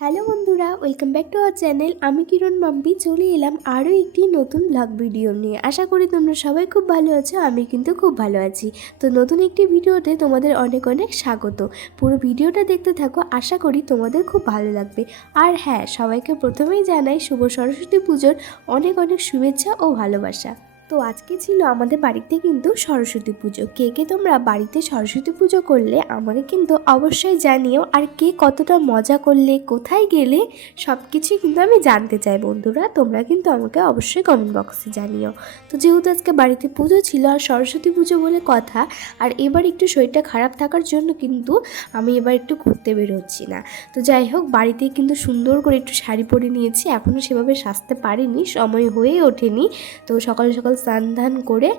Hello বন্ধুরা, welcome back to our channel. আমি কিরণ মাম্পি, চলে এলাম আরও একটি নতুন ব্লগ ভিডিও নিয়ে। আশা করি তোমরা সবাই খুব ভালো আছো, আমি কিন্তু খুব ভালো আছি। তো নতুন একটি ভিডিওতে তোমাদের অনেক অনেক স্বাগত। পুরো ভিডিওটা দেখতে থাকো, আশা করি তোমাদের খুব ভালো লাগবে। আর হ্যাঁ সবাইকে প্রথমেই জানাই শুভ সরস্বতী পুজোর অনেক অনেক শুভেচ্ছা ও ভালোবাসা। তো আজকে ছিল আমাদের বাড়িতে কিন্তু সরস্বতী পুজো। কে কে তোমরা বাড়িতে সরস্বতী পুজো করলে আমাকে কিন্তু অবশ্যই জানিও। আর কে কতটা মজা করলে, কোথায় গেলে সব কিছুই কিন্তু আমি জানতে চাই বন্ধুরা। তোমরা কিন্তু আমাকে অবশ্যই কমেন্ট বক্সে জানিও। তো যেহেতু আজকে বাড়িতে পুজো ছিল আর সরস্বতী পুজো বলে কথা, আর এবার একটু শরীরটা খারাপ থাকার জন্য কিন্তু আমি এবার একটু ঘুরতে বেরোচ্ছি না। তো যাই হোক, বাড়িতে কিন্তু সুন্দর করে একটু শাড়ি পরে নিয়েছি। এখনও সেভাবে সাজতে পারিনি, সময় হয়ে ওঠেনি। তো সকাল সকাল স্নান ধান করে,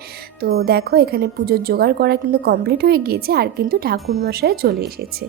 তো দেখো এখানে পুজোর জোগাড় করা কিন্তু কমপ্লিট হয়ে গিয়েছে, আর কিন্তু ঠাকুরমশাই চলে এসেছে।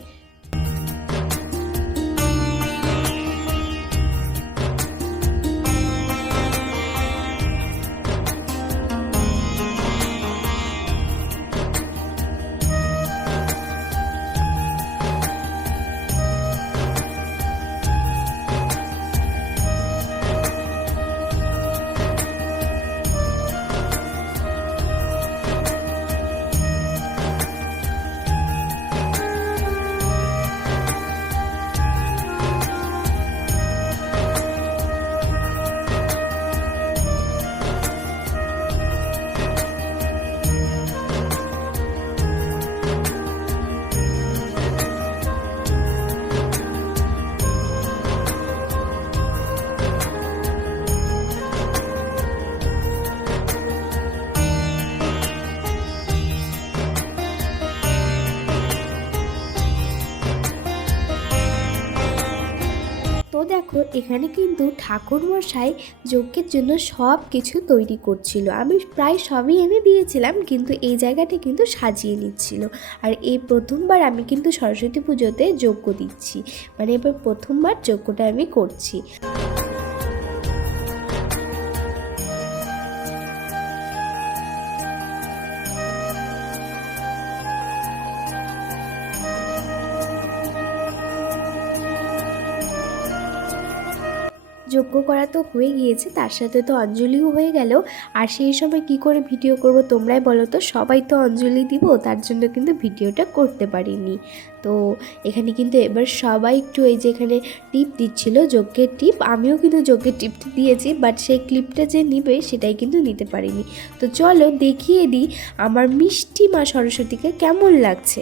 দেখো এখানে কিন্তু ঠাকুরমশাই যজ্ঞের জন্য সব কিছু তৈরি করছিল। আমি প্রায় সবই এনে দিয়েছিলাম, কিন্তু এই জায়গাটি কিন্তু সাজিয়ে নিচ্ছিল। আর এই প্রথমবার আমি কিন্তু সরস্বতী পুজোতে যজ্ঞ দিচ্ছি। মানে এবার প্রথমবার যজ্ঞটা আমি করছি। যজ্ঞ করা তো হয়ে গিয়েছে, তার সাথে তো অঞ্জলিও হয়ে গেল। আর সেই সময় কি করে ভিডিও করব তোমরাই বলো তো? সবাই তো অঞ্জলি দিব, তার জন্য কিন্তু ভিডিওটা করতে পারিনি। তো এখানে কিন্তু এবার সবাই একটু এই যে এখানে টিপ দিচ্ছিল, যজ্ঞের টিপ। আমিও কিন্তু যজ্ঞের টিপটা দিয়েছি বাট সেই ক্লিপটা যে নিবে সেটাই কিন্তু নিতে পারিনি। তো চলো দেখিয়ে দিই আমার মিষ্টি মা সরস্বতীকে কেমন লাগছে।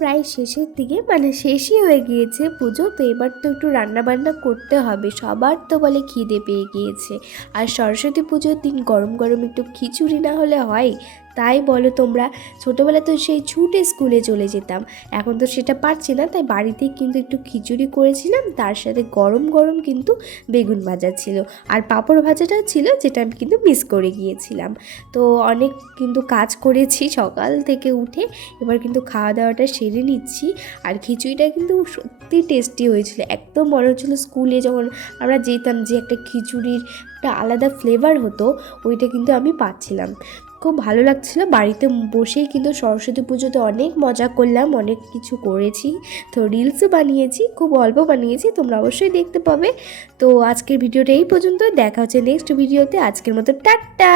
প্রায় শেষের দিকে মানে শেষই হয়ে গিয়েছে পুজো, তো এবার তো একটু রান্নাবান্না করতে হবে। সবার তো বলে খিদে পেয়ে গিয়েছে। আর সরস্বতী পুজোর দিন গরম গরম একটু খিচুড়ি না হলে হয়? তাই বলো তোমরা ছোটোবেলা তো সেই ছুটে স্কুলে চলে যেতাম। এখন তো সেটা পারছি না, তাই বাড়িতেই কিন্তু একটু খিচুড়ি করেছিলাম, তার সাথে গরম গরম কিন্তু বেগুন ভাজা ছিল। আর পাঁপড় ভাজাটা ছিল, যেটা আমি কিন্তু মিস করে গিয়েছিলাম। তো অনেক কিন্তু কাজ করেছি সকাল থেকে উঠে, এবার কিন্তু খাওয়া দাওয়াটা সেরে নিচ্ছি। আর খিচুড়িটা কিন্তু সত্যি টেস্টি হয়েছিল, একদম মনে হচ্ছিল স্কুলে যখন আমরা যেতাম যে একটা খিচুড়ির একটা আলাদা ফ্লেভার হতো, ওইটা কিন্তু আমি পাচ্ছিলাম। খুব ভালো লাগছিল। বাড়িতে বসেই কিন্তু সরস্বতী পুজোতে অনেক মজা করলাম, অনেক কিছু করেছি। তো রিলসও বানিয়েছি, খুব অল্প বানিয়েছি, তোমরা অবশ্যই দেখতে পাবে। তো আজকের ভিডিওটা এই পর্যন্ত দেখা হচ্ছে নেক্সট ভিডিওতে আজকের মতো টাটা!